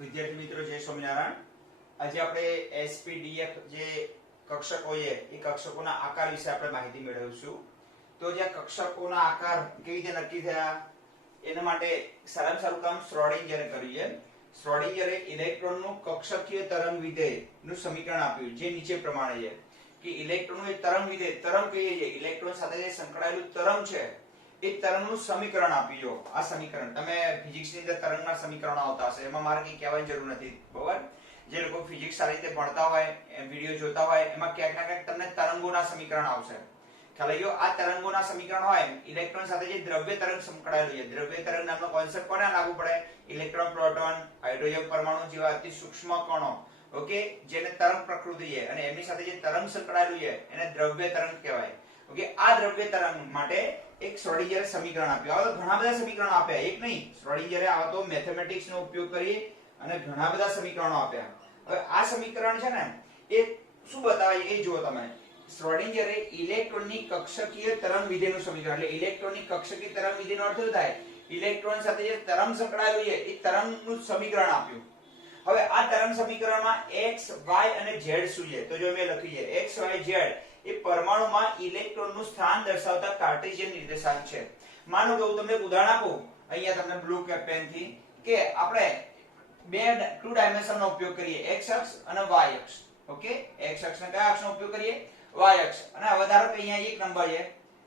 વિદ્યાર્થી મિત્રો જય સ્વામિનારાયણ। આજે આપણે એસપીડીએફ જે કક્ષકો છે એ કક્ષકોના આકાર વિશે આપણે માહિતી મેળવીશું। તો જે કક્ષકોના આકાર કેવી રીતે નક્કી થયા એના માટે સારામાં સારું કામ શ્રોડિંગરે કર્યું છે। શ્રોડિંગરે ઇલેક્ટ્રોનનું કક્ષકીય તરંગ વિધેયનું સમીકરણ આપ્યું જે નીચે પ્રમાણે છે કે ઇલેક્ટ્રોનનું એક તરંગ વિધેય તરંગ કહીએ છીએ ઇલેક્ટ્રોન સાથે જે સંકળાયેલું તરંગ છે એ તરંગનું સમીકરણ આપ્યું। આ સમીકરણ તમે ફિઝિક્સની અંદર તરંગના સમીકરણો આવતા હશે એમાં મારે કંઈ કહેવાની જરૂર નથી બરાબર। જે લોકો ફિઝિક્સ સારી રીતે ભણતા હોય વિડિયો જોતા હોય એમાં ક્યાંક ના ક્યાંક તમને તરંગોના સમીકરણ આવશે। ખ્યાલ આવ્યો? આ તરંગોના સમીકરણ હોય ઇલેક્ટ્રોન સાથે જે દ્રવ્ય તરંગ સંકળાયેલું છે દ્રવ્ય તરંગ નામનો કોન્સેપ્ટ કોને લાગુ પડે? ઇલેક્ટ્રોન પ્રોટોન હાઇડ્રોજન પરમાણુ જેવા અતિ સૂક્ષ્મ કણો ઓકે જેને તરંગ પ્રકૃતિ છે અને એમની સાથે જે તરંગ સંકળાયેલું છે એને દ્રવ્ય તરંગ કહેવાય। ઓકે આ દ્રવ્ય તરંગ માટે એક શ્રોડિંગરે સમીકરણ આપ્યું। હવે ઘણા બધા સમીકરણો આપ્યા એક નહીં શ્રોડિંગરે આ તો મેથેમેટિક્સ નો ઉપયોગ કરી અને ઘણા બધા સમીકરણો આપ્યા। હવે આ સમીકરણ છે ને એ શું બતાવે એ જુઓ તમે। શ્રોડિંગરે ઇલેક્ટ્રોનની કક્ષકીય તરંગ વિધેયનું સમીકરણ એટલે ઇલેક્ટ્રોનની કક્ષકીય તરંગ વિધેયનો અર્થ શું થાય? ઇલેક્ટ્રોન સાથે જે તરંગ સંકળાયેલું છે એ તરંગનું સમીકરણ આપ્યું। હવે આ તરંગ સમીકરણમાં x y અને z શું છે? તો જો મેં લખ્યું છે x y z એ પરમાણુમાં ઇલેક્ટ્રોનનું સ્થાન દર્શાવતા કાર્ટેશિયન નિર્દેશાંક છે। માનો કે હું તમને એક ઉદાહરણ આપું અહીંયા તમને બ્લુ પેન થી કે આપણે બે ટુ ડાયમેન્શન નો ઉપયોગ કરીએ x અક્ષ અને y અક્ષ। ઓકે x અક્ષ ને કયા અક્ષનો ઉપયોગ કરીએ? y અક્ષ। અને હવે ધારો કે અહીંયા એક નંબર છે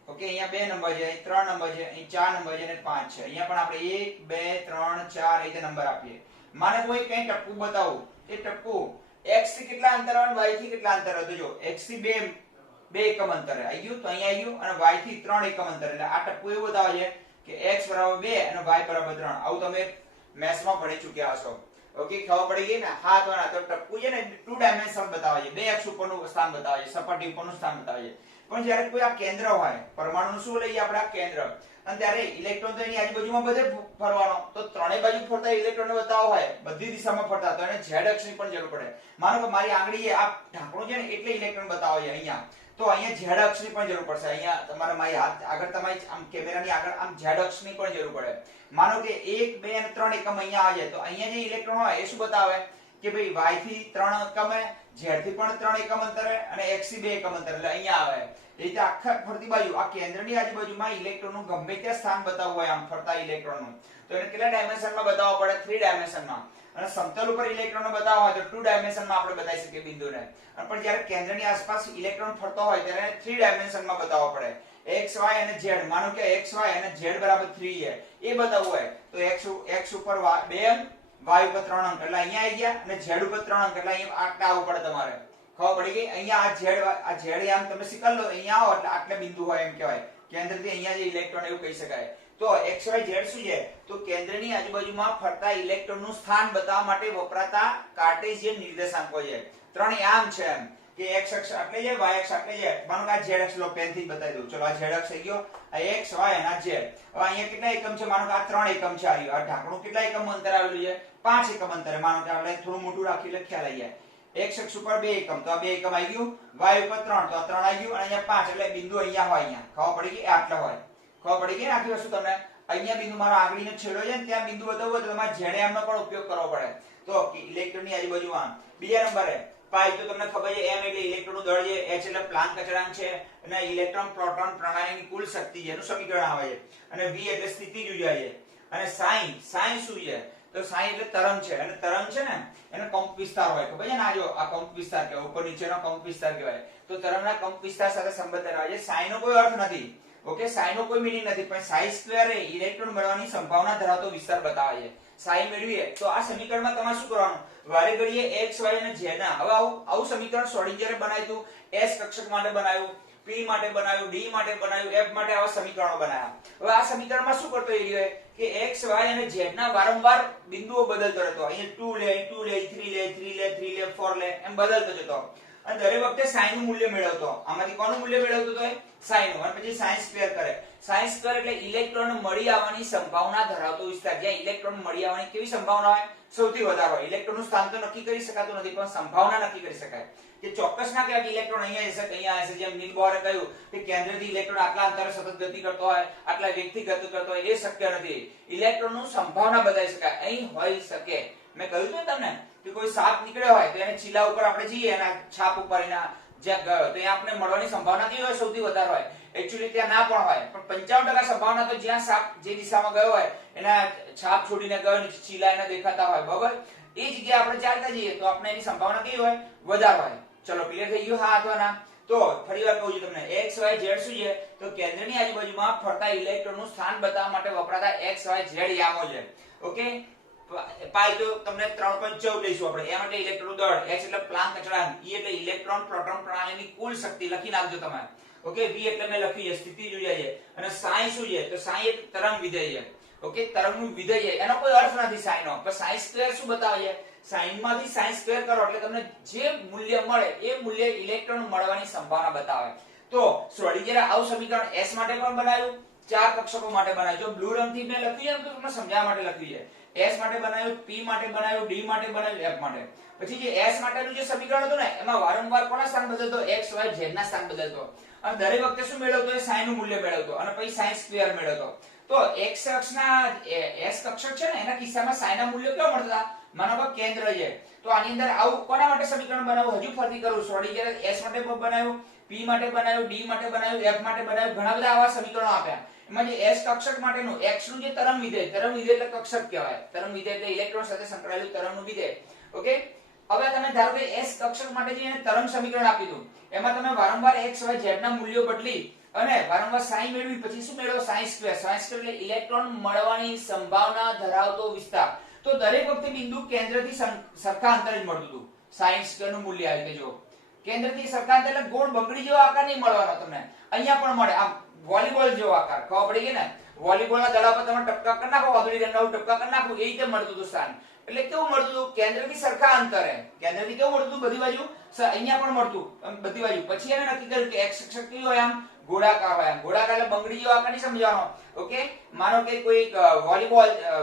ઓકે અહીંયા બે નંબર છે અહીં ત્રણ નંબર છે અહીં ચાર નંબર છે અને પાંચ છે। અહીંયા પણ આપણે 1 2 3 4 એ રીતે નંબર આપીએ। માને કોઈ કંઈ ટપકું બતાવું એ ટપકું x થી કેટલા અંતર આવે y થી કેટલા અંતર આવે? તો જો x થી 2 એકમ અંતરે આવી ગયું તો અહીંયા આવી ગયું અને y થી 3 એકમ અંતરે એટલે આ ટપકું એવું બતાવે છે કે x બરાબર 2 અને y બરાબર 3। આવું તમે મેથ્સમાં ભણી ચૂક્યા હશો। ઓકે ખબર પડી ગઈ ને? હા તો ના તો ટપકું છે ને ટુ ડાયમેન્શન બતાવે છે બે અક્ષ ઉપરનું સ્થાન બતાવે છે સપાટી ઉપરનું સ્થાન બતાવે છે। પણ જ્યારે કોઈ આ કેન્દ્ર હોય પરમાણુનું શું લઈએ આપણે આ કેન્દ્ર અને ત્યારે ઇલેક્ટ્રોન તો એની આજુબાજુમાં બધે ફરવાનો તો ત્રણેય બાજુ ફરતા ઇલેક્ટ્રોનને બતાવવા હોય બધી દિશામાં ફરતા તો એને z અક્ષની પણ જરૂર પડે। માનો કે મારી આંગળી આ ઢાંકણું છે ને એટલે ઇલેક્ટ્રોન બતાવે છે અહીંયા તો અહીંયા z અક્ષની પણ જરૂર પડશે। અહીંયા તમારા મારી હાથ આગળ તમારી આમ કેમેરાની આગળ આમ z અક્ષની પણ જરૂર પડે। માનો કે 1 2 અને 3 એકમ અહીંયા આવે તો અહીંયા જે ઇલેક્ટ્રોન હોય એ શું બતાવે કે ભાઈ y થી 3 એકમે z થી પણ 3 એકમ અંતરે અને x થી 2 એકમ અંતરે એટલે અહીંયા આવે। એ રીતે આખા ફરતી બાજુ આ કેન્દ્રની આજુબાજુમાં ઇલેક્ટ્રોનનું ગમે ત્યાં સ્થાન બતાવવું હોય આમ ફરતા ઇલેક્ટ્રોનનું તો એને કેટલા ડાયમેન્શનમાં બતાવવા પડે? 3 ડાયમેન્શનમાં। અને સમતલ ઉપર ઇલેક્ટ્રોનને બતાવવા હોય તો 2 ડાયમેન્શનમાં આપણે બતાવી શકીએ બિંદુને। પણ જ્યારે કેન્દ્રની આસપાસ ઇલેક્ટ્રોન ફરતો હોય ત્યારે 3 ડાયમેન્શનમાં બતાવવા પડે x y અને z। માનો કે x y અને z બરાબર 3 છે એ બતાવવું હોય તો x ઉપર 2 અંક y ઉપર 3 અંક એટલે અહીંયા આવી ગયા અને z ઉપર 3 અંક એટલે અહીંયા આટલા આવવું પડે તમારે। ખબર પડી ગઈ? અહીંયા આ z આમ તમે શીખી લો અહીંયા આવો એટલે આટલે બિંદુ હોય એમ કહેવાય કેન્દ્રથી અહીંયા જે ઇલેક્ટ્રોન એવું કહી શકાય। તો x y z શું છે? તો કેન્દ્રની આજુબાજુમાં ફરતા ઇલેક્ટ્રોનનું સ્થાન બતાવવા માટે વપરાતા કાર્ટેશિયન નિર્દેશાંકો છે। ત્રણેય આમ છે એમ કે x અક્ષ આટલે છે y અક્ષ આટલે છે। માનો કે આ z અક્ષ લો પેન થી બતાવી દઉં ચલો આ z અક્ષ થઈ ગયો આ x y અને આ z। હવે અહીંયા કેટલા એકમ છે? માનો કે આ 3 એકમ છે આ ઢાંકણું કેટલા એકમ અંતરે આવેલું છે? 5 એકમ અંતરે। માનો કે આપણે થોડું મોટું રાખી એટલે ખ્યાલ આવી જાય। x અક્ષ ઉપર 2 એકમ તો આ 2 એકમ આવી ગયું y ઉપર 3 તો આ 3 આવી ગયું અને અહીંયા 5 એટલે બિંદુ અહીંયા હોય અહીંયા ખબર પડી ગઈ આટલા હોય। ખબર પડી ગઈ ને આખી વસ્તુ તમને? અહીંયા બિંદુ મારો આંગળીનો છેડો છે ને ત્યાં બિંદુ બતાવવું હોય તો તમારે z આમનો પણ ઉપયોગ કરવો પડે। તો ઇલેક્ટ્રોનની આજુબાજુમાં બીજા નંબરે પાઈ તો તમને ખબર છે m એટલે ઇલેક્ટ્રોનનું દળ છે h એટલે પ્લાન્ક અચળાંક છે અને ઇલેક્ટ્રોન પ્રોટોન પ્રણાલીની કુલ શક્તિ છે એનું સમીકરણ આવે છે અને v એટલે સ્થિતિ ઊર્જા છે અને sin શું છે? તો sin એટલે તરંગ છે અને તરંગ છે ને એનો કંપ વિસ્તાર હોય ખબર છે ને? આ જો આ કંપ વિસ્તાર કહેવાય ઉપર નીચેનો કંપ વિસ્તાર કહેવાય। તો તરંગના કંપ વિસ્તાર સાથે સંબંધ ધરાવે છે। sin નો કોઈ અર્થ નથી ઓકે sin નો કોઈ મીનિંગ નથી પણ sin² એ ઇલેક્ટ્રોન મળવાની સંભાવના ધરાવતો વિસ્તાર બતાવે છે। sin મેળવીએ તો આ સમીકરણમાં તમારે શું કરવાનું? વારે ઘડીએ x y અને z ના હવે આવું સમીકરણ શ્રોડિંગરે બનાવ્યું s કક્ષક માટે બનાવ્યું p માટે બનાવ્યું d માટે બનાવ્યું f માટે આવા સમીકરણો બનાવ્યા। હવે આ સમીકરણમાં શું કરતો એ કે x y અને z ના વારંવાર બિંદુઓ બદલતો રહેતો અહીંયા 2 લે 2 લે 3 લે 3 લે 3 લે 4 લે એમ બદલતો જતો અને દરેક વખતે sin નું મૂલ્ય મેળવતો। આમાંથી કોનું મૂલ્ય મેળવતો તો sin નું અને પછી sin² કરે। sin² એટલે ઇલેક્ટ્રોન મળી આવવાની સંભાવના ધરાવતો વિસ્તાર જ્યાં ઇલેક્ટ્રોન મળી આવવાની કેવી સંભાવના હોય? સૌથી વધારે હોય। ઇલેક્ટ્રોનનું સ્થાન તો નક્કી કરી શકાતું નથી પણ સંભાવના નક્કી કરી શકાય કે ચોક્કસ ના કહેવાય કે ઇલેક્ટ્રોન અહીંયા હશે અહીંયા હશે। જેમ નીલ બોરે કહ્યું કે કેન્દ્રથી ઇલેક્ટ્રોન આટલા અંતરે સતત ગતિ કરતો હોય આટલા વેગથી ગતિ કરતો હોય એ શક્ય નથી। ઇલેક્ટ્રોનનું સંભાવના બતાવી શકાય અહીં હોઈ શકે મેં કહ્યું હતું તમને કે કોઈ સાપ નીકળ્યો હોય તો એને ચીલા ઉપર આપણે જઈએ એના છાપ ઉપર એના જ્યાં ગયો તો ત્યાં આપણે મળવાની સંભાવના કેવી હોય સૌથી વધારે હોય એકચ્યુઅલી ત્યાં ના પણ હોય પણ 55% સંભાવના તો જ્યાં સાપ જે દિશામાં ગયો હોય એના છાપ છોડીને ગયો ચીલા એને દેખાતા હોય બરાબર એ જગ્યાએ આપણે ચાલતા જઈએ તો આપણે એની સંભાવના કેવી હોય વધારે હોય ચલો ક્લિયર થઈ ગયું હા અથવા ના તો ફરીવાર કહું છું તમને x y z શું છે તો કેન્દ્રની આજુબાજુમાં ફરતા ઇલેક્ટ્રોનનું સ્થાન બતાવવા માટે વપરાતા x y z યામો છે ઓકે પાઈ તો તમને 3.14 લઈશું આપણે એ માટે ઇલેક્ટ્રોન દળ h એટલે પ્લાન્ક અચળાંક e એટલે ઇલેક્ટ્રોન પ્રોટોન પ્રણાલીની કુલ શક્તિ લખી નાખજો તમે ઓકે v એટલે મેં લખી છે સ્થિતિ જોઈએ છે અને સાઈ શું છે તો સાઈ એક તરંગ વિધેય છે ઓકે તરંગનું વિધેય એનો કોઈ અર્થ નથી સાઈ નો પણ સાઈ સ્ક્વેર શું બતાવે છે સાઈન માંથી સાઈ સ્ક્વેર કરો એટલે તમને જે મૂલ્ય મળે એ મૂલ્ય ઇલેક્ટ્રોન મળવાની સંભાવના બતાવે તો શ્રોડિંજરે આવું સમીકરણ s માટે પણ બનાવ્યું ચાર કક્ષકો માટે બનાવ્યું જો બ્લુ રંગથી મેં લખ્યું તો તમને સમજાવવા માટે લખ્યું છે s માટે બનાવ્યું p માટે બનાવ્યું d માટે બનાવ્યું f માટે પછી જે s માટેનું જે સમીકરણ હતું ને એમાં વારંવાર કોના સ્થાન બદલતો x y z ના સ્થાન બદલતો અને દરેક વખતે શું મેળવતો એ સાઈ નું મૂલ્ય મેળવતો અને પછી સાઈ સ્ક્વેર મેળવતો તો x અક્ષના s કક્ષક છે ને એના કિસ્સામાં સાઈ ના મૂલ્યો કેવા મળતા માનો કે કેન્દ્ર છે તો આની અંદર આવું કોના માટે સમીકરણ બનાવવું હજુ ફરીથી કરું શ્રોડિંજરે s માટે બનાવ્યું p માટે બનાવ્યું d માટે બનાવ્યું f માટે બનાવ્યું ઘણા બધા આવા સમીકરણો આપ્યા એમાં જે s કક્ષક માટેનું x નું જે તરંગ વિધેય એટલે કક્ષક કહેવાય તરંગ વિધેય એટલે ઇલેક્ટ્રોન સાથે સંકળાયેલું તરંગનું વિધેય ઓકે હવે તમે ધારો કે s કક્ષક માટે જે તરંગ સમીકરણ આપી દઉં એમાં તમે વારંવાર x y z ના મૂલ્યો બદલી અને વારંવાર સાઈ મેળવી પછી શું મેળવો સાઈ સ્ક્વેર એટલે ઇલેક્ટ્રોન મળવાની સંભાવના ધરાવતો વિસ્તાર તો દરેક વખતે બિંદુ કેન્દ્રથી સરખા અંતરે જ મળતું હતું સાઈ સ્ક્વેર નું મૂલ્ય આવી જો કેન્દ્રથી સરખા અંતરે એટલે ગોળ બંગડી જેવો આકાર નહીં મળવાનો તમને અહીંયા પણ મળે આમ વોલીબોલ જેવો આકાર ખબર પડી ગઈ ને વોલીબોલના દડા પર તમે ટપકા કરી નાખો વાદળી રંગના ટપકા કરી નાખો એ રીતે મળતું હતું સ્થાન એટલે કેવું મળતું હતું કેન્દ્રથી સરખા અંતરે કેન્દ્રથી કેવું મળતું હતું બધી બાજુ અહીંયા પણ મળતું બધી બાજુ પછી એને નક્કી કર્યું કે x અક્ષ કેવી હોય આમ ગોળાકાર હોય આમ ગોળાકાર એટલે બંગડી જેવો આકાર નહીં સમજવાનો ઓકે માનો કે કોઈ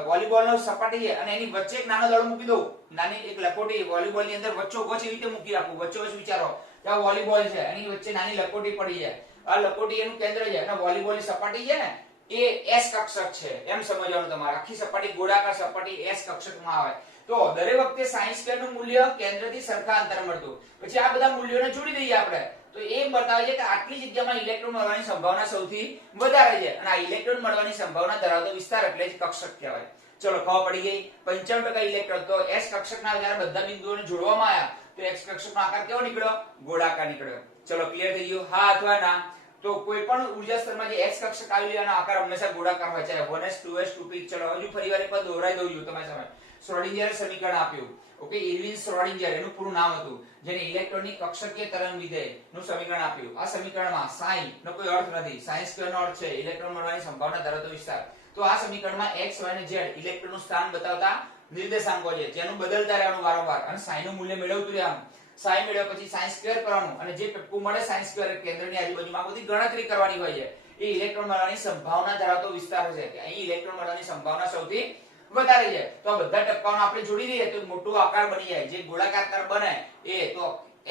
વોલીબોલનો સપાટી છે અને એની વચ્ચે એક નાનો દડો મૂકી દઉં નાની એક લકોટી વોલીબોલની અંદર વચ્ચોવચ્ચ એવી રીતે મૂકી રાખું વચ્ચોવચ્ચ વિચારો કે આ વોલીબોલ છે એની વચ્ચે નાની લકોટી પડી છે આ લકોટી એનું કેન્દ્ર છે અને વોલીબોલની સપાટી છે ને એ s કક્ષક છે એમ સમજવાનું તમારે આખી સપાટી ગોળાકાર સપાટી s કક્ષકમાં આવે તો દરેક વખતે સાઈ સ્ક્વેર નું મૂલ્ય કેન્દ્રથી સરખા અંતરે મળતું પછી આ બધા મૂલ્યોને જોડી દઈએ આપણે તો એ બતાવે છે કે આટલી જગ્યામાં ઇલેક્ટ્રોન મળવાની સંભાવના સૌથી વધારે છે અને આ ઇલેક્ટ્રોન મળવાની સંભાવના ધરાવતો વિસ્તાર એટલે જ કક્ષક કહેવાય ચલો ખબર પડી ગઈ 95% ઇલેક્ટ્રોન તો s કક્ષકના જ્યારે બધા બિંદુઓને જોડવામાં આવ્યા તો x કક્ષકનો આકાર કેવો નીકળ્યો ગોળાકાર નીકળ્યો ચલો ક્લિયર થઈ ગયું હા અથવા ના તો કોઈ પણ ઊર્જા સ્તરમાં જે x કક્ષક આવી એનો આકાર હંમેશા ગોળાકાર હોય ચાહે 1s 2s 2p ચલો હજુ ફરીવાર એકવાર દોહરાઈ દઉં છું તમારી સામે શ્રોડિંજરે સમીકરણ આપ્યું ઓકે ઇર્વિન શ્રોડિંજર એનું પૂરું નામ હતું જેને ઇલેક્ટ્રોનની કક્ષકીય તરંગ વિધેય નું સમીકરણ આપ્યું આ સમીકરણમાં સાઈ નો કોઈ અર્થ નથી સાઈ સ્ક્વેર નો અર્થ છે ઇલેક્ટ્રોન મળવાની સંભાવના ધરાવતો વિસ્તાર તો આ સમીકરણમાં x y અને z ઇલેક્ટ્રોનનું સ્થાન બતાવતા નિર્દેશાંકો છે જેનું બદલતા રહેવાનું વારંવાર અને સાઈ નું મૂલ્ય મેળવતું રહેવાનું સાઈ મેળવ્યા પછી સાઈ સ્ક્વેર કરવાનું અને જે ટપકું મળે સાઈ સ્ક્વેર કેન્દ્રની આજુબાજુમાં બધી ગણતરી કરવાની હોય છે એ ઇલેક્ટ્રોન મળવાની સંભાવના ધરાવતો વિસ્તાર છે કે અહીં ઇલેક્ટ્રોન મળવાની સંભાવના સૌથી વધારે છે તો આ બધા ટપકાઓને આપણે જોડી દઈએ તો મોટો આકાર બની જાય જે ગોળાકાર આકાર બને એ તો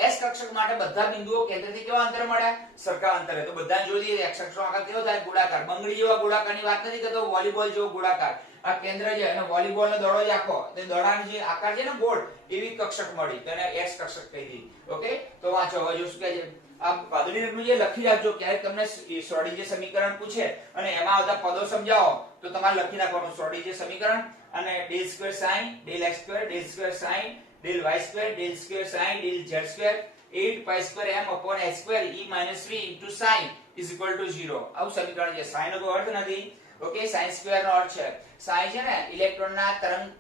s કક્ષક માટે બધા બિંદુઓ કેન્દ્રથી કેવા અંતરે મળ્યા સરખા અંતરે તો બધાને જોડી દઈએ x કક્ષકનો આકાર કેવો થાય ગોળાકાર બંગડી જેવા ગોળાકારની વાત નથી કરતો વોલીબોલ જેવો ગોળાકાર આ કેન્દ્ર છે અને વોલીબોલનો દડો જ આખો તે દડાનો જે આકાર છે ને ગોળ એવી કક્ષક મળી તેને s કક્ષક કહી દીધી ઓકે તો વાંચો હવે જો શું કહે છે આ વાદળી રંગનું જે લખી રાખજો ક્યારેક તમને શ્રોડિંજર સમીકરણ પૂછે અને એમાં આવતા પદો સમજાવો તો તમારે લખી નાખવાનું શ્રોડિંજર સમીકરણ અને del square sin del x square del square sin del y square del square sin del z square 8 pi square m upon h square e minus 3 into sin is equal to 0 આવું સમીકરણ છે sin નો કોઈ અર્થ નથી okay sin square નો અર્થ છે sin છે ને ઇલેક્ટ્રોનના તરંગ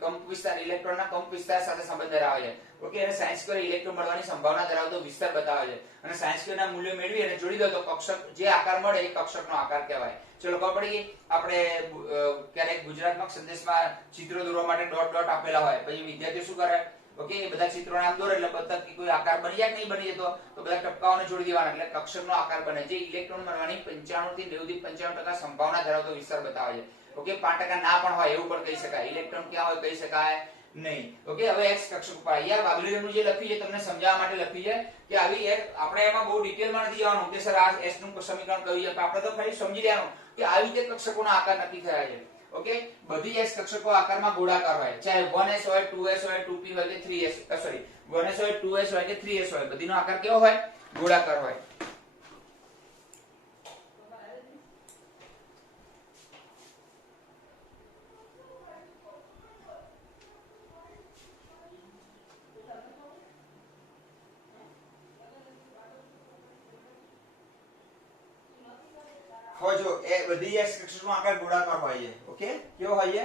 કંપ વિસ્તાર સાથે સંબંધ ધરાવે છે ઓકે અને sin સ્ક્વેર ઇલેક્ટ્રોન મળવાની સંભાવના ધરાવતો વિસ્તાર બતાવે છે અને sin સ્ક્વેર ના મૂલ્યો મેળવી અને જોડી દો તો કક્ષક જે આકાર મળે એ કક્ષકનો આકાર કહેવાય ચલો ખબર પડી ગઈ આપણે ક્યારેક ગુજરાતમાં સંદેશમાં ચિત્રો દોરવા માટે ડોટ ડોટ આપેલા હોય પછી વિદ્યાર્થીઓ શું કરે ઓકે એ બધા ચિત્રોને આમ દોરે એટલે બધા કોઈ આકાર બની જાય કે નહીં બની જતો તો બધા ટપકાઓને જોડી દેવાના એટલે કક્ષકનો આકાર બને જે ઇલેક્ટ્રોન મળવાની 95 થી 90 થી 95% સંભાવના ધરાવતો વિસ્તાર બતાવે છે ઓકે 5% ના પણ હોય એવું પણ કહી શકાય ઇલેક્ટ્રોન ક્યાં હોય કહી શકાય નહીં ઓકે હવે x કક્ષક ઉપર અહીંયા વાદળી રંગનું જે લખ્યું છે તમને સમજાવવા માટે લખ્યું છે કે આવી આપણે એમાં બહુ ડિટેલમાં નથી જવાનું કે સર આ s નું સમીકરણ કયું છે આપણે તો ખાલી સમજી લેવાનું કે આવી રીતે કક્ષકોના આકાર નક્કી થયા છે ઓકે, બધી જ s કક્ષકો આકારમાં ગોળાકાર હોય, ચાહે 1s હોય, 2s હોય, 2p હોય કે 3s, સોરી 1s હોય, 2s હોય કે 3s હોય, બધીનો આકાર કેવો હોય? ગોળાકાર હોય. હવે જો એ બધી x કક્ષકનો આકાર ગોળાકાર હોય છે. ઓકે, કેવો હોય છે?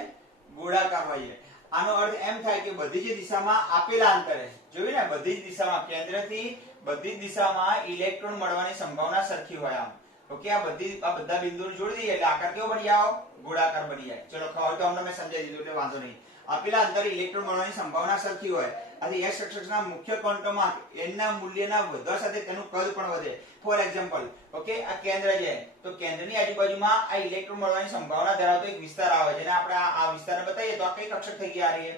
ગોળાકાર હોય છે. આનો અર્થ એમ થાય કે બધી જ દિશામાં આપેલા અંતરે, જોયું ને, બધી જ દિશામાં કેન્દ્રથી બધી જ દિશામાં ઇલેક્ટ્રોન મળવાની સંભાવના સરખી હોય. આમ ઓકે, આ બધા બિંદુને જોડી દઈએ એટલે આકાર કેવો બની જાય? ગોળાકાર બની જાય. ચલો, હવે તો અમને મેં સમજાવી દીધું એટલે વાંધો નહીં. આપેલા અંતરે ઇલેક્ટ્રોન મળવાની સંભાવના સરખી હોય. આથી x કક્ષકના મુખ્ય ક્વોન્ટમમાં n ના મૂલ્યના વધવા સાથે તેનું કદ પણ વધે. ફોર એક્ઝામ્પલ, ઓકે, આ કેન્દ્ર છે તો કેન્દ્રની આજુબાજુમાં આ ઇલેક્ટ્રોન મળવાની સંભાવના ધરાવતો એક વિસ્તાર આવે, જેને આપણે આ વિસ્તારને બતાવીએ તો આ કઈ કક્ષક થઈ ગઈ? આ રહી,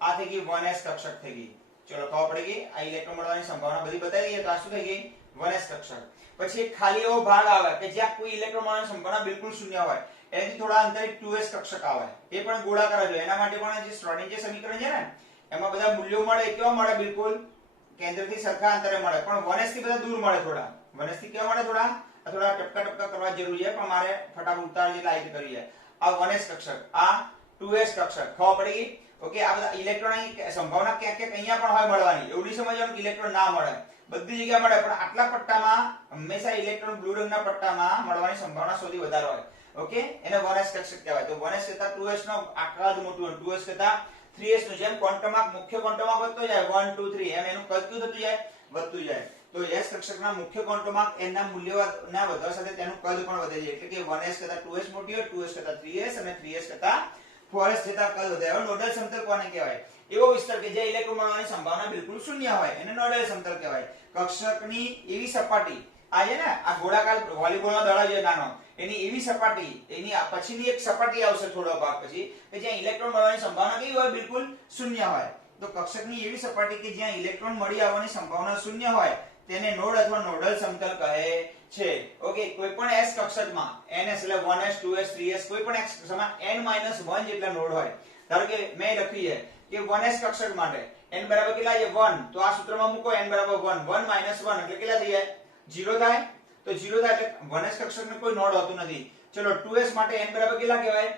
આ થઈ ગઈ 1s કક્ષક થઈ ગઈ. ચલો, ખબર પડી ગઈ. આ ઇલેક્ટ્રોન મળવાની સંભાવના બધી બતાવી દઈએ તો આ શું થઈ ગઈ? 1s કક્ષક. પછી એક ખાલી એવો ભાગ આવે કે જ્યાં કોઈ ઇલેક્ટ્રોન મળવાની સંભાવના બિલકુલ શૂન્ય હોય, એનાથી થોડા અંતરે 2s કક્ષક આવે. એ પણ ગોળાકાર જ હોય. એના માટે પણ જે શ્રોડિંજર સમીકરણ છે ને, એમાં બધા મૂલ્યો મળે. કેવા મળે? બિલકુલ કેન્દ્રથી સરખા અંતરે મળે, પણ 1s થી બધા દૂર મળે. થોડા 1s થી કેવા મળે? થોડા ટપકા કરવા જરૂરી છે, પણ મારે ફટાફટ ઉતાર જેટલા આઈટ કરીએ. આ 1s કક્ષક, આ 2s કક્ષક. ખબર પડી ગઈ? ઓકે, આ બધા ઇલેક્ટ્રોનની સંભાવના ક્યાંક ક્યાંક અહીંયા પણ હોય મળવાની. એવું નહીં સમજવાનું કે ઇલેક્ટ્રોન ના મળે, બધી જગ્યાએ મળે, પણ આટલા પટ્ટામાં હંમેશા ઇલેક્ટ્રોન બ્લુ રંગના પટ્ટામાં મળવાની સંભાવના સૌથી વધારે હોય. ઓકે, એને 1s કક્ષક કહેવાય. તો 1s કરતા 2s નો આકાર મોટું હોય, 2s કરતા 3s નું. જેમ ક્વોન્ટમમાં મુખ્ય ક્વોન્ટમમાં વધતો જાય 1 2 3, એમ એનું કદ કેવું થતું જાય? વધતું જાય. તો s કક્ષકના મુખ્ય ક્વોન્ટમમાં n ના મૂલ્યના વધવા સાથે તેનું કદ પણ વધે છે. એટલે કે 1s કરતા 2s મોટી હોય, 2s કરતા 3s અને 3s કરતા 4s જેટલા કદ વધે. હવે નોડલ સમતલ કોને કહેવાય? એવો વિસ્તાર કે જ્યાં ઇલેક્ટ્રોન મળવાની સંભાવના બિલકુલ શૂન્ય હોય, એને નોડલ સમતલ કહેવાય. કક્ષકની એવી સપાટી, આ છે ને, આ ગોળાકાર વોલીબોલનો દડો છે નાનો, એની એવી સપાટી, એની પછીની એક સપાટી આવશે થોડો ભાગ પછી, કે જ્યાં ઇલેક્ટ્રોન મળવાની સંભાવના કેવી હોય? બિલકુલ શૂન્ય હોય. તો કક્ષકની એવી સપાટી કે જ્યાં ઇલેક્ટ્રોન મળી આવવાની સંભાવના શૂન્ય હોય, તેને નોડ અથવા નોડલ સમતલ કહે છે. ઓકે, કોઈ પણ s કક્ષકમાં ns એટલે 1s 2s 3s કોઈ પણ x કક્ષકમાં n-1 જેટલા નોડ હોય. ધારો કે મેં લખ્યું છે કે 1s કક્ષક માટે n બરાબર કેટલા છે? 1. તો આ સૂત્રમાં મૂકો n બરાબર 1. 1 - 1 એટલે કેટલા થઈ જાય? 0 થાય. તો 0 થાય એટલે 1s કક્ષકને કોઈ નોડ હોતું નથી. ચલો, 2s માટે n બરાબર કેટલા કહેવાય?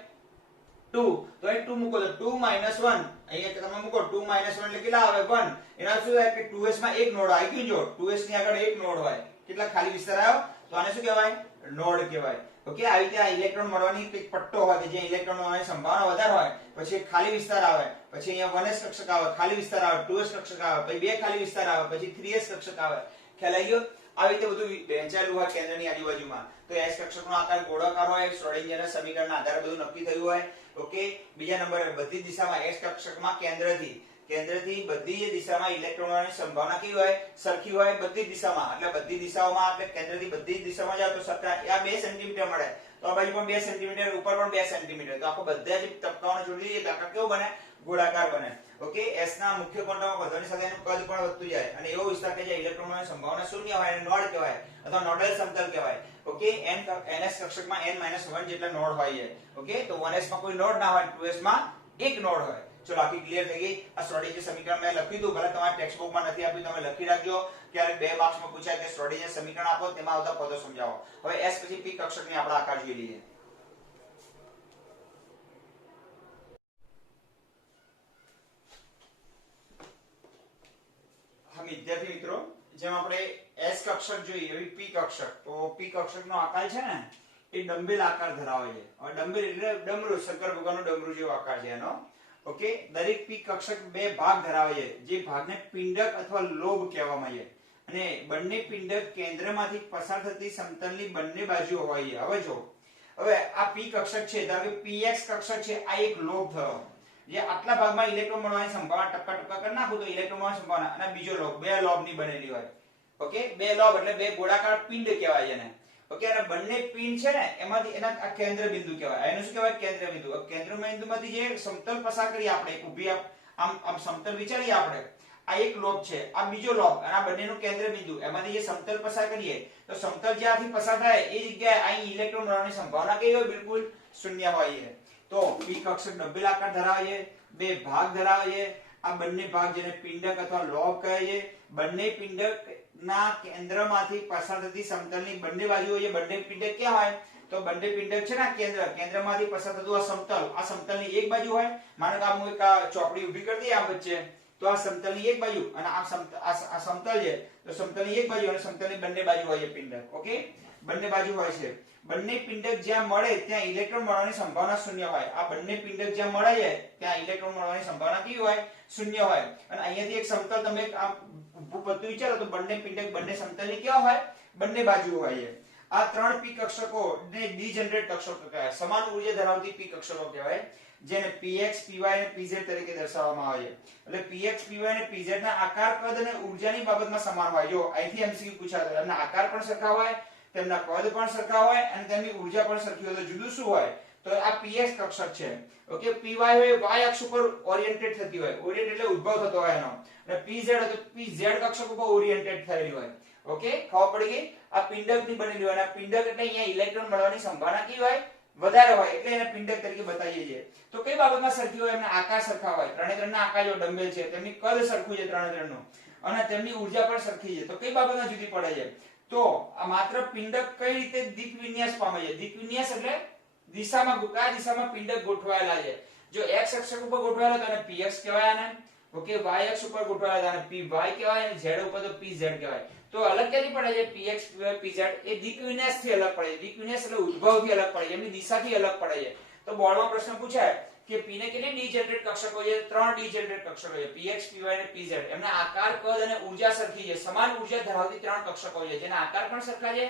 2. તો અહીં 2 મૂકો તો 2 - 1, અહીંયા તમે મૂકો 2 - 1 એટલે કેટલા આવે? 1. એનો અર્થ શું થાય કે 2s માં એક નોડ આવી ગયો. જો 2s ની આગળ એક નોડ હોય, કેટલા ખાલી વિસ્તાર આવ્યો, તો આને શું કહેવાય? નોડ કહેવાય. ઓકે, આવી રીતે આ ઇલેક્ટ્રોન મળવાની એક પટ્ટો હોય કે જ્યાં ઇલેક્ટ્રોન મળવાની સંભાવના વધારે હોય, પછી એક ખાલી વિસ્તાર આવે, પછી અહીંયા 1s કક્ષક આવે, ખાલી વિસ્તાર આવે, 2s કક્ષક આવે, પછી બે ખાલી વિસ્તાર આવે, પછી 3s કક્ષક આવે. ખ્યાલ આવી ગયો? આવી રીતે બધું વહેંચાયેલું હોય કેન્દ્રની આજુબાજુમાં. તો s કક્ષકનો આકાર ગોળાકાર હોય, શ્રોડિંજરના સમીકરણના આધારે બધું નક્કી થયું હોય. ઓકે, બીજા નંબરે બધી દિશામાં s કક્ષકમાં કેન્દ્રથી બધી જ દિશામાં ઇલેક્ટ્રોનોની સંભાવના કેવી હોય? સરખી હોય. બધી જ દિશામાં, એટલે બધી દિશાઓમાં, એટલે કેન્દ્રથી બધી જ દિશામાં જાવ તો સરખા આ 2 સેન્ટીમીટર મળે, તો આ બાજુ પણ 2 સેન્ટીમીટર, ઉપર પણ 2 સેન્ટીમીટર. તો આખો બધા જ ટપકાઓને જોડી દઈએ તો આકાર કેવો બને? ગોળાકાર બને. ઓકે, s ના મુખ્ય ક્વોન્ટમમાં વધવાની સાથે એનું કદ પણ વધતું જાય, અને એવો વિસ્તાર કે જ્યાં ઇલેક્ટ્રોનોની સંભાવના શૂન્ય હોય એને નોડ કહેવાય અથવા નોડલ સમતલ કહેવાય. ઓકે, ns કક્ષકમાં n-1 જેટલા નોડ હોય છે. ઓકે, તો 1s માં કોઈ નોડ ના હોય, 2s માં એક નોડ હોય. ચલો, આખી ક્લિયર થઈ ગઈ. આ શ્રોડિંજર સમીકરણ મેં લખ્યું હતું, ભલે તમારા ટેક્સ્ટ બુકમાં નથી આપ્યું, તમે લખી રાખજો. ક્યારેક 2 માર્ક્સમાં પૂછાય કે શ્રોડિંજર સમીકરણ આપો, તેમાં આવતા પદો સમજાવો. હવે s પછી p કક્ષકની આપણે આકાર જોઈ લઈએ. વિદ્યાર્થી મિત્રો, જેમ આપણે s કક્ષક જોઈએ એવી p કક્ષક, તો p કક્ષકનો આકાર છે ને એ ડંબેલ આકાર ધરાવે છે. હવે ડંબેલ એટલે ડમરૂ, શંકર ભગવાનનો ડમરૂ જેવો આકાર છે એનો. ઓકે, દરેક p કક્ષક બે ભાગ ધરાવે છે, જે ભાગને પિંડક અથવા લોબ કહેવામાં આવે છે, અને બંને પિંડક કેન્દ્રમાંથી પસાર થતી સમતલની બંને બાજુઓ હોય છે. હવે જો, હવે આ p કક્ષક છે, ધારો કે px કક્ષક છે, આ એક લોબ થયો, જે આટલા ભાગમાં ઇલેક્ટ્રોન મળવાની સંભાવના ટપકા ટપકા કરી નાખું તો ઇલેક્ટ્રોન મળવાની સંભાવના, અને બીજો લોબ, બે લોબની બનેલી હોય. ઓકે, બે લોબ એટલે બે ગોળાકાર પિંડ કહેવાય છે એને. ઓકે, અને બંને પિંડ છે ને એમાંથી એના આ કેન્દ્ર બિંદુ કહેવાય. એનું શું કહેવાય? કેન્દ્ર બિંદુ. કેન્દ્ર બિંદુમાંથી જે સમતલ પસાર કરીએ આપણે, એક ઊભી આમ સમતલ વિચારીએ આપણે, આ એક લોબ છે, આ બીજો લોબ, અને આ બંનેનું કેન્દ્ર બિંદુ, એમાંથી જે સમતલ પસાર કરીએ તો સમતલ જ્યાંથી પસાર થાય એ જગ્યાએ અહીં ઇલેક્ટ્રોન મળવાની સંભાવના કેવી હોય? બિલકુલ શૂન્ય હોય છે. તો p કક્ષક ડબલ આકાર ધરાવે છે, બે ભાગ ધરાવે છે. આ બંને ભાગ જેને પિંડક અથવા લોબ કહે છે, બંને પિંડકના કેન્દ્રમાંથી પસાર થતી સમતલની બંને બાજુઓ છે. બંને પિંડક ક્યાં હોય? તો બંને પિંડક છે ને કેન્દ્રમાંથી પસાર થતું આ સમતલની એક બાજુ હોય. માનો કે હું એક ચોકડી ઊભી કરી દઈએ આ વચ્ચે, તો આ સમતલની એક બાજુ અને આ સમતલ છે, તો સમતલની એક બાજુ અને સમતલની બંને બાજુ હોય છે પિંડક. ઓકે, બંને બાજુ હોય છે. બંને પિંડક જ્યાં મળે ત્યાં ઇલેક્ટ્રોન મળવાની સંભાવના શૂન્ય હોય. આ બંને પિંડક જ્યાં મળે છે ત્યાં ઇલેક્ટ્રોન મળવાની સંભાવના કેવી હોય? શૂન્ય હોય. અને અહીંયાથી એક સમતલ તમે આ ઊભું પત્તું વિચારો તો બંને પિંડક બંને સમતલની કેવા હોય? બંને બાજુ હોય છે. આ ત્રણ p કક્ષકો ને ડીજનરેટ કક્ષકો કહેવાય. સમાન ઉર્જા ધરાવતી p કક્ષકો કહેવાય, જેને px py અને pz તરીકે દર્શાવવામાં આવે છે. એટલે px py અને pz ના આકાર, કદ અને ઉર્જાની બાબતમાં સમાન હોય. જો અહીંથી MCQ પૂછાતો, એમના આકાર પણ સરખા હોય, તેમના કદ પણ સરખા હોય અને તેમની ઉર્જા પણ સરખી હોય. તો જુદું શું હોય? તો આ px કક્ષક છે. ઓકે, py હોય y અક્ષ ઉપર ઓરિએન્ટેડ થતી હોય, ઓરિએન્ટ એટલે ઉદ્ભવ થતો હોય એનો. અને pz હોય તો pz કક્ષક ઉપર ઓરિએન્ટેડ થયેલી હોય. ઓકે, ખબર પડી ગઈ? આ પિંડકની બનેલી હોય. આ પિંડક એટલે અહીંયા ઇલેક્ટ્રોન મળવાની સંભાવના કેવી હોય? વધારે હોય, એટલે એને પિંડક તરીકે બતાવીએ છીએ. તો કઈ બાબતમાં સરખી હોય? એમના આકાર સરખા હોય. ત્રણે ત્રણના આકાર જો ડંબેલ છે, તેમની કદ સરખું છે ત્રણે ત્રણનું, અને તેમની ઉર્જા પણ સરખી છે. તો કઈ બાબતમાં જુદી પડે છે? તો આ માત્ર પિંડક કઈ રીતે દિક વિન્યાસ પામે છે? દિક વિન્યાસ એટલે દિશામાં, કયા દિશામાં પિંડક ગોઠવાયેલા છે. જો x અક્ષ ઉપર ગોઠવાયેલા તો એને px કહેવાય, આને ઓકે y અક્ષ ઉપર ગોઠવાયેલા તો એને py કહેવાય, અને z ઉપર તો pz કહેવાય. તો અલગ ક્યાંથી પડે છે? px py pz એ દિક વિન્યાસથી અલગ પડે છે. દિક વિન્યાસ એટલે ઉદ્ભવથી અલગ પડે છે, એમની દિશાથી અલગ પડે છે. તો બોર્ડમાં પ્રશ્ન પૂછાય કે p ને કેટલી ડીજનરેટ કક્ષકો છે? ત્રણ ડીજનરેટ કક્ષકો છે, px py અને pz. એમના આકાર, કદ અને ઉર્જા સરખી છે. સમાન ઉર્જા ધરાવતી ત્રણ કક્ષકો છે, જેના આકાર પણ સરખા છે,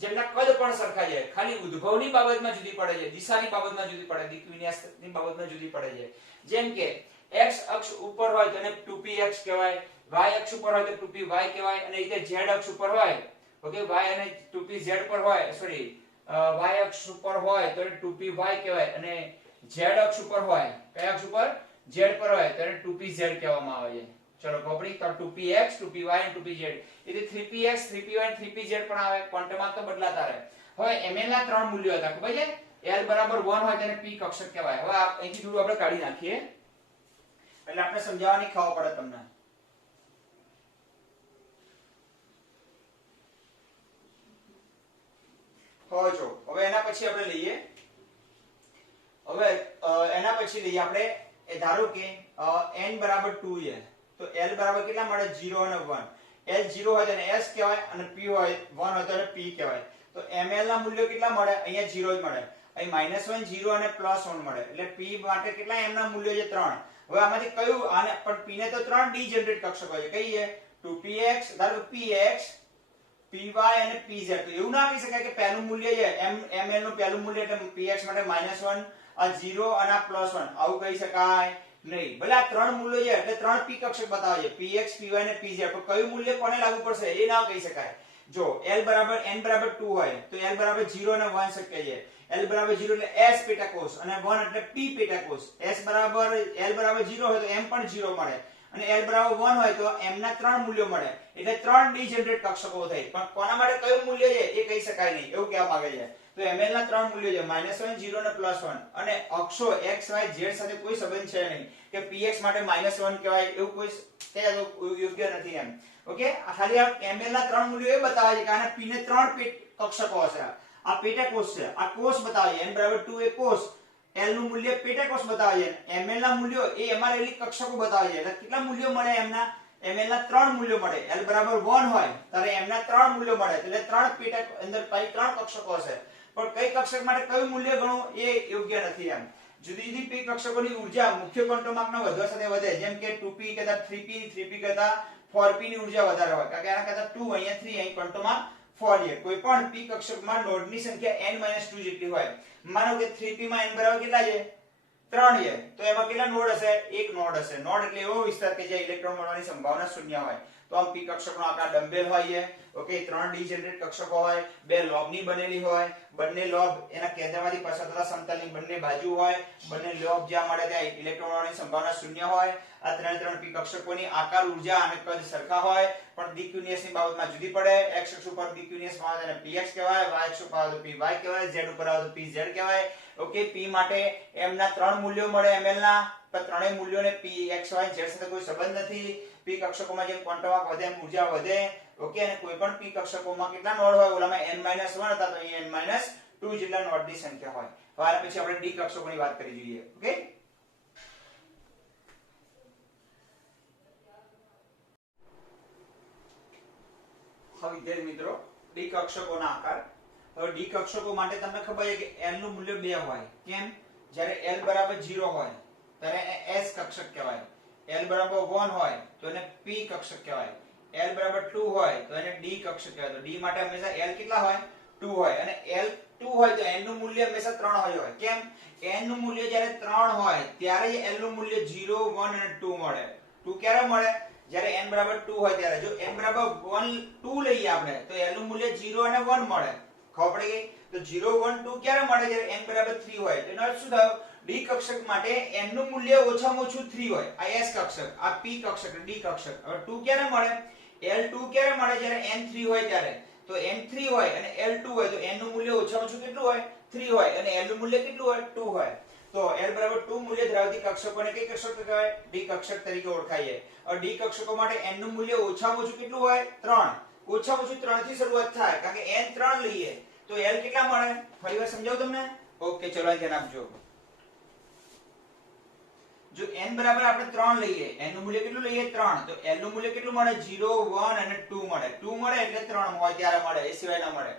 જેમના કદ પણ સરખા છે. ખાલી ઉદ્ભવની બાબતમાં જુદી પડે છે, દિશાની બાબતમાં જુદી પડે, દિક વિન્યાસની બાબતમાં જુદી પડે છે. જેમ કે x અક્ષ ઉપર હોય તો એને 2px કહેવાય, y અક્ષ ઉપર હોય તો 2py કહેવાય, અને રીતે z અક્ષ ઉપર હોય, ઓકે, y અને 2pz પર હોય, સોરી y અક્ષ ઉપર હોય તો 2py કહેવાય, અને z અક્ષ ઉપર હોય, કયા અક્ષ ઉપર? z પર હોય તો 2pz કહેવામાં આવે છે. ચલો કોપડી તો 2px 2py અને 2pz. એટલે 3px 3py અને 3pz પણ આવે. ક્વોન્ટમમાં તો બદલાતા રહે. હવે ml ના ત્રણ મૂલ્યો હતા, ખબર છે? l બરાબર 1 હોય તેને p કક્ષક કહેવાય. હવે અહીંથી થોડું આપણે કાઢી નાખીએ એટલે આપણે સમજાવવાની ખબર પડે તમને. હવે એના પછી આપણે લઈએ, એના પછી લઈએ આપણે ધારો કે n બરાબર 2 છે, તો l બરાબર કેટલા મળે? 0 અને 1. l 0 હોય તો એને s કહેવાય, અને p હોય 1 હોય તો એને p કહેવાય. તો ml ના મૂલ્યો કેટલા મળે? અહીંયા 0 જ મળે. અહીં -1 0 અને +1 મળે. એટલે p માટે કેટલા m ના મૂલ્યો છે? 3. હવે આમાંથી કયું? આને પણ p ને તો 3 ડીજનરેટ કક્ષકો છે. કઈ છે? 2px, ધારો px py અને pz. તો એવું ના કહી શકાય કે પહેલું મૂલ્ય છે ml નું પહેલું મૂલ્ય એટલે px માટે -1, આ 0 અને આ +1. આવું કહી શકાય નહીં. ભલે આ ત્રણ મૂલ્યો છે એટલે ત્રણ p કક્ષક બતાવે છે, px py અને pz. પણ કયું મૂલ્ય કોને લાગુ પડશે એ ના કહી શકાય. જો l બરાબર n બરાબર 2 હોય તો l બરાબર 0 અને 1 શક્ય છે. l બરાબર 0 એટલે s પેટાકોષ અને 1 એટલે p પેટાકોષ. s બરાબર l બરાબર 0 હોય તો m પણ 0 મળે, અને l બરાબર 1 હોય તો m ના ત્રણ મૂલ્યો મળે. એટલે ત્રણ ડીજનરેટ કક્ષકો થઈ. પણ કોના માટે કયું મૂલ્ય છે એ કહી શકાય નહીં, એવું કહેવા માંગે છે. તો ml ના ત્રણ મૂલ્યો છે, -1 0 અને +1. અને અક્ષો x y z સાથે કોઈ સંબંધ છે નહીં કે px માટે -1 કહેવાય, એવું કોઈ યોગ્ય નથી એમ. ઓકે, ખાલી આ ml ના ત્રણ મૂલ્યો એ બતાવે છે કે આના p ને ત્રણ કક્ષકો હશે. આ પેટાકોષ છે, આ કોષ બતાવે છે. n બરાબર 2 એ કોષ, l નું મૂલ્ય પેટાકોષ બતાવે છે, ml ના મૂલ્યો એ એમાં રહેલી કક્ષકો બતાવે છે. એટલે કેટલા મૂલ્યો મળે એમના? ml ના ત્રણ મૂલ્યો મળે. l બરાબર 1 હોય ત્યારે m ના ત્રણ મૂલ્યો મળે. એટલે ત્રણ અંદર ત્રણ કક્ષકો હશે. પણ કઈ કક્ષક માટે કયું મૂલ્ય ગણવું એ યોગ્ય નથી એમ. જુદી જુદી p કક્ષકોની ઉર્જા મુખ્ય ક્વોન્ટમના વધવા સાથે વધે. જેમ કે 2p કરતા 3p, 3p કરતા 4p ની ઉર્જા વધારે હોય. કારણ કે આના કરતા 2 અહીંયા 3 અહીં ક્વોન્ટમમાં 4 છે. કોઈ પણ p કક્ષકમાં નોડની સંખ્યા n - 2 જેટલી હોય. માનો કે 3p માં n બરાબર કેટલા છે? 3 છે. તો એમાં કેટલા નોડ હશે? એક નોડ હશે. નોડ એટલે એવો વિસ્તાર કે જ્યાં ઇલેક્ટ્રોન મળવાની સંભાવના શૂન્ય હોય. તો આમ પી કક્ષકનો આકાર ડમ્બેલ હોય. ઓકે, 3 ડી જનરેટ કક્ષકો હોય, 2 લોબની બનેલી હોય, બંને લોબ એના કેન્દ્રમાંથી પસાર થતા સમતલની બંને બાજુ હોય, બંને લોબ જ્યાં મળે ત્યાં ઇલેક્ટ્રોનોની સંભાવના શૂન્ય હોય. આ ત્રણ પી કક્ષકોની આકાર, ઊર્જા અને કદ સરખા હોય, પણ ડીક્યુનિયસની બાબતમાં જુદી પડે. x અક્ષ ઉપર ડીક્યુનિયસ માં આવે તેને px કહેવાય, y અક્ષ ઉપર આવે તો py કહેવાય, z ઉપર આવે તો pz કહેવાય. ઓકે, p માટે m ના 3 મૂલ્યો મળે ml ના, પણ ત્રણેય મૂલ્યોને p x y z સાથે કોઈ સંબંધ નથી. p કક્ષકોમાં જેમ ક્વોન્ટમ આંક વધે એમ ઊર્જા વધે. ઓકે, અને કોઈ પણ p કક્ષકોમાં કેટલા નોડ હોય? ઓલામાં n-1 હતા તો અહીં n-2 જેટલા નોડની સંખ્યા હોય. હવે આના પછી આપણે d કક્ષકોની વાત કરી જોઈએ. ઓકે, હવે વિદ્યાર્થી મિત્રો, d કક્ષકોના આકાર. હવે d કક્ષકો માટે તમને ખબર છે કે l નું મૂલ્ય 2 હોય. કેમ? જ્યારે l બરાબર 0 હોય ત્યારે એને s કક્ષક કહેવાય, l બરાબર 1 હોય તો એને p કક્ષક કહેવાય, l બરાબર 2 હોય તો એને d કક્ષક કહેવાય. તો d માટે હંમેશા l કેટલા હોય? 2 હોય. અને l 2 હોય તો n નું મૂલ્ય હંમેશા 3 હોય. કેમ? n નું મૂલ્ય જ્યારે 3 હોય ત્યારે l નું મૂલ્ય 0 1 અને 2 મળે. 2 ક્યારે મળે? જ્યારે n બરાબર 2 હોય ત્યારે. જો n બરાબર 1 2 લઈએ આપણે તો l નું મૂલ્ય 0 અને 1 મળે. ખબર પડી ગઈ? તો 0 1 2 ક્યારે મળે? જ્યારે n બરાબર 3 હોય. તેનો અર્થ શું થયો? d કક્ષક માટે n નું મૂલ્ય ઓછામાં ઓછું 3 હોય. આ s કક્ષક, આ p કક્ષક, d કક્ષક. હવે 2 ક્યારે મળે? l2 ક્યારે મળે? જ્યારે n3 હોય ત્યારે. તો n3 હોય અને l2 હોય તો n નું મૂલ્ય ઓછામાં ઓછું કેટલું હોય? 3 હોય. અને l નું મૂલ્ય કેટલું હોય? 2 હોય. તો l બરાબર 2 મૂલ્ય ધરાવતી કક્ષકોને કઈ કક્ષક કહેવાય? d કક્ષક તરીકે ઓળખાય. હવે d કક્ષકો માટે n નું મૂલ્ય ઓછામાં ઓછું કેટલું હોય? 3. ઓછામાં ઓછું 3 થી શરૂઆત થાય, કારણ કે n 3 લઈએ તો l કેટલા મળે? ફરીવાર સમજાવું તમને? ઓકે, ચલો ધ્યાન આપજો. જો n બરાબર આપણે 3 લઈએ, n નું મૂલ્ય કેટલું લઈએ? 3, તો l નું મૂલ્ય કેટલું મળે? 0 1 અને 2 મળે. 2 મળે એટલે 3 હોય ત્યારે મળે, એ સિવાય ના મળે.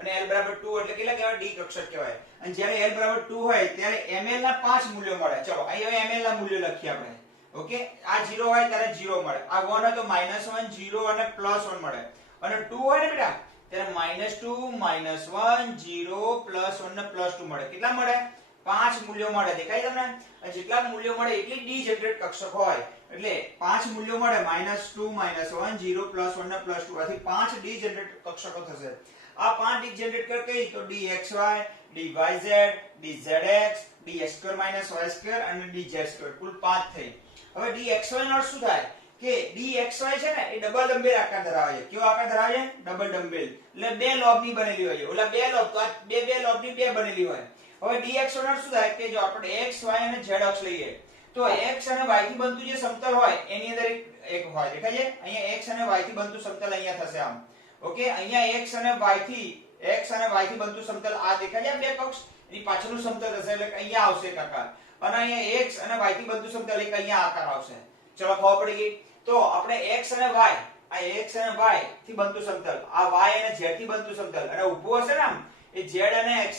અને l બરાબર 2 એટલે કેટલા કહેવાય? d કક્ષક કહેવાય. અને જ્યારે l બરાબર 2 હોય ત્યારે ml ના 5 મૂલ્યો મળે. ચલો અહીં હવે ml ના મૂલ્યો લખીએ આપણે. ઓકે, આ 0 હોય ત્યારે 0 મળે, આ 1 હોય તો -1 0 અને +1 મળે. અને 2 હોય ને બેટા ત્યારે -2 -1 0 +1 ને +2 મળે. કેટલા મળે? 5 મૂલ્યો મળે. દેખાય તમને? અને જેટલા મૂલ્યો મળે એટલી d જનરેટ કક્ષક હોય. એટલે 5 મૂલ્યો મળે, -2 -1 0 +1 ને +2, આથી 5 d જનરેટ કક્ષકો થશે. આ 5 d જનરેટ કર કઈ? તો dxy dyz dzx dx2 y2 અને dz2, કુલ 5 થઈ. હવે dxy નો અર્થ શું થાય? કે dxy છે ને એ ડબલ ડમ્બેલ આકાર ધરાવે છે. કેવો આકાર ધરાવે છે? Double dumbbell. એટલે બે લોબની બનેલી હોય. ઓલા બે લોબ તો આ બે લોબની બે બનેલી હોય. હવે dxy નો અર્થ શું થાય? કે જો આપણે x y અને z અક્ષ લઈએ તો x અને y થી બનતું જે સમતલ હોય એની અંદર એક હોય. દેખાય છે? અહીંયા x અને y થી બનતું સમતલ અહીંયા થશે આમ. ઓકે, અહીંયા x અને y થી બનતું સમતલ આ દેખાય છે બે પક્ષ, એની પાછળનું સમતલ હશે એટલે અહીંયા આવશે એક આકાર. અને અહીંયા x અને y થી બનતું સમતલ એક અહીંયા આકાર આવશે. ચલો ખબર પડી ગઈ? તો આપણે x અને y, આ x અને y થી બનતું સમતલ, આ y અને z થી બનતું સમતલ, અને ઊભું હશે ને આમ એ z અને x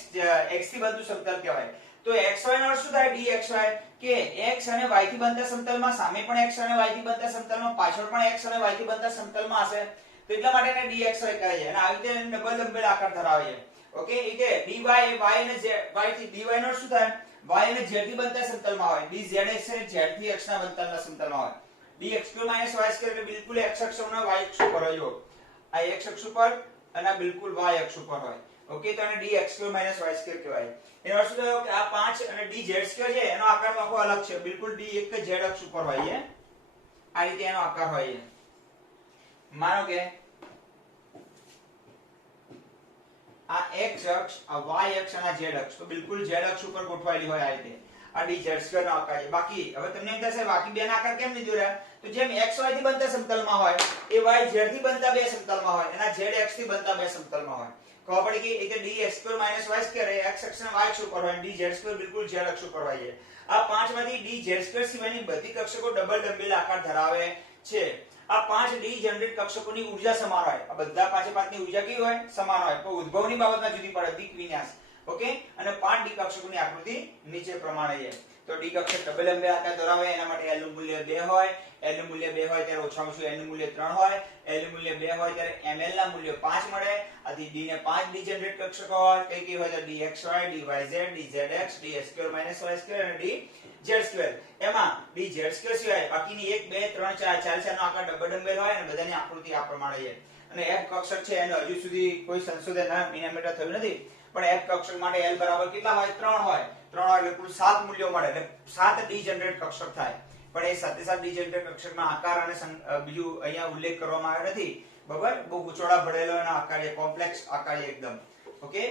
થી બનતું સમતલ કહેવાય. તો xy નો અર્થ શું થાય? dxy કે x અને y થી બનતા સમતલમાં સામે પણ x અને y થી બનતા સમતલમાં પાછળ પણ x અને y થી બનતા સમતલમાં હશે, તો એટલા માટે એને dxy કહે છે. અને આવી રીતે ડબલ ડમ્બેલ આકાર ધરાવે છે. ઓકે, એટલે dy y અને z, y થી dy નો અર્થ શું થાય? y અને z થી બનતા સમતલમાં હોય. dzx એ z થી x ના બનતા સમતલમાં હોય. dx2 y2 એટલે બિલકુલ x અક્ષ અને y અક્ષ ઉપર હોય. આ x અક્ષ ઉપર અને આ બિલકુલ y અક્ષ ઉપર હોય. ઓકે, તો આને dx2 y2 કહેવાય. એનો અર્થ શું થયો? કે આ 5 અને dz2 છે એનો આકાર આખો અલગ છે. બિલકુલ d એક જ z અક્ષ ઉપર હોય છે. આ રીતે એનો આકાર હોય છે. માનો કે આ x અક્ષ, આ y અક્ષ અને આ z અક્ષ તો બિલકુલ z અક્ષ ઉપર ગોઠવાયેલી હોય આ રીતે. આ dz2 નો આકાર છે. બાકી હવે તમને એમ થશે બાકી બે ના આકાર કેમ લીધો રહ્યા? તો જેમ x y થી બનતા સમતલમાં હોય એ y z થી બનતા બે સમતલમાં હોય, એના z x થી બનતા બે સમતલમાં હોય. ખબર પડી ગઈ? એટલે dx2 y2 એ x અક્ષ અને y અક્ષ ઉપર હોય અને dz2 બિલકુલ z અક્ષ ઉપર હોય છે. આ 5 માંથી dz2 સિવાયની બધી કક્ષકો ડબલ ડમ્બેલ આકાર ધરાવે છે. આ 5 d જનરેટ કક્ષકોની ઊર્જા સમાન હોય. આ બધા પાંચે પાંચની ઊર્જા કેવી હોય? સમાન હોય. પણ ઉદ્ભવની બાબતમાં જુદી પડે. દિક વિન્યાસ ઓકે અને 5 ડી કક્ષકોની આકૃતિ નીચે પ્રમાણે છે. તો ડી કક્ષક ડબલ લંબે આકાર ધરાવે એના માટે l નું મૂલ્ય 2 હોય, l નું મૂલ્ય 2 હોય ત્યારે ઓછામાં ઓછું n નું મૂલ્ય 3 હોય, l નું મૂલ્ય 2 હોય ત્યારે ml ના મૂલ્ય 5 મળે. આથી d ને 5 ડિજનરેટ કક્ષકો હોય. કઈ કઈ હોય તો dxy, dyz, dzx, ds2 y2 અને dz2. એમાં dz2 સિવાય બાકીની 1 2 3 4 ચાર ચારનો આકાર ડબલ ડંબેલ હોય અને બધાની આકૃતિ આ પ્રમાણે છે. અને f કક્ષક છે એને હજુ સુધી કોઈ સંશોધન મિલીમીટર થયું નથી, પણ f કક્ષક માટે l બરાબર કેટલા હોય? 3 હોય. 3 હોય એટલે કુલ 7 મૂલ્યો મળે એટલે 7 ડિજનરેટ કક્ષક થાય. પણ એ સાથે સાથે ડિજનરેટ કક્ષકમાં આકાર અને બીજું અહીંયા ઉલ્લેખ કરવામાં આવ્યો નથી. બરાબર? બહુ ગુચોડા ભરેલો એનો આકાર છે, કોમ્પ્લેક્સ આકાર છે એકદમ. ઓકે?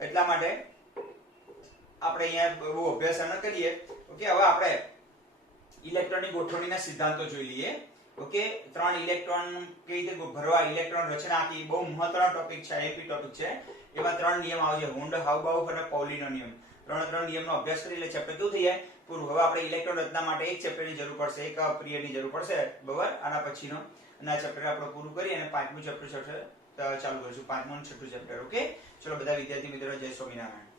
એટલા માટે આપણે અહીંયા બહુ અભ્યાસ ન કરીએ. ઓકે? હવે આપણે ઇલેક્ટ્રોનની ગોઠવણીના સિદ્ધાંતો જોઈ લઈએ. ઓકે? 3 ઇલેક્ટ્રોન કેવી રીતે ભરવા, ઇલેક્ટ્રોન રચના આખી બહુ મહત્વનો ટોપિક છે, આઈપી ટોપિક છે. એમાં 3 નિયમ આવે છે, હુન્ડ, હાઉબાઉફ અને પાઉલીનો નિયમ. 3 નિયમનો અભ્યાસ કરી એટલે ચેપ્ટર કેવું થઈ જાય? પૂરું. હવે આપણે ઇલેક્ટ્રોન રચના માટે એક ચેપ્ટરની જરૂર પડશે, એક પીરિયડની જરૂર પડશે. બરાબર? આના પછીનો અને આ ચેપ્ટર આપણે પૂરું કરી અને 5મું ચેપ્ટર ચાલુ કરીશું. 5મું અને 6મું ચેપ્ટર. ઓકે? ચલો બધા વિદ્યાર્થી મિત્રો, જય સ્વામિનારાયણ.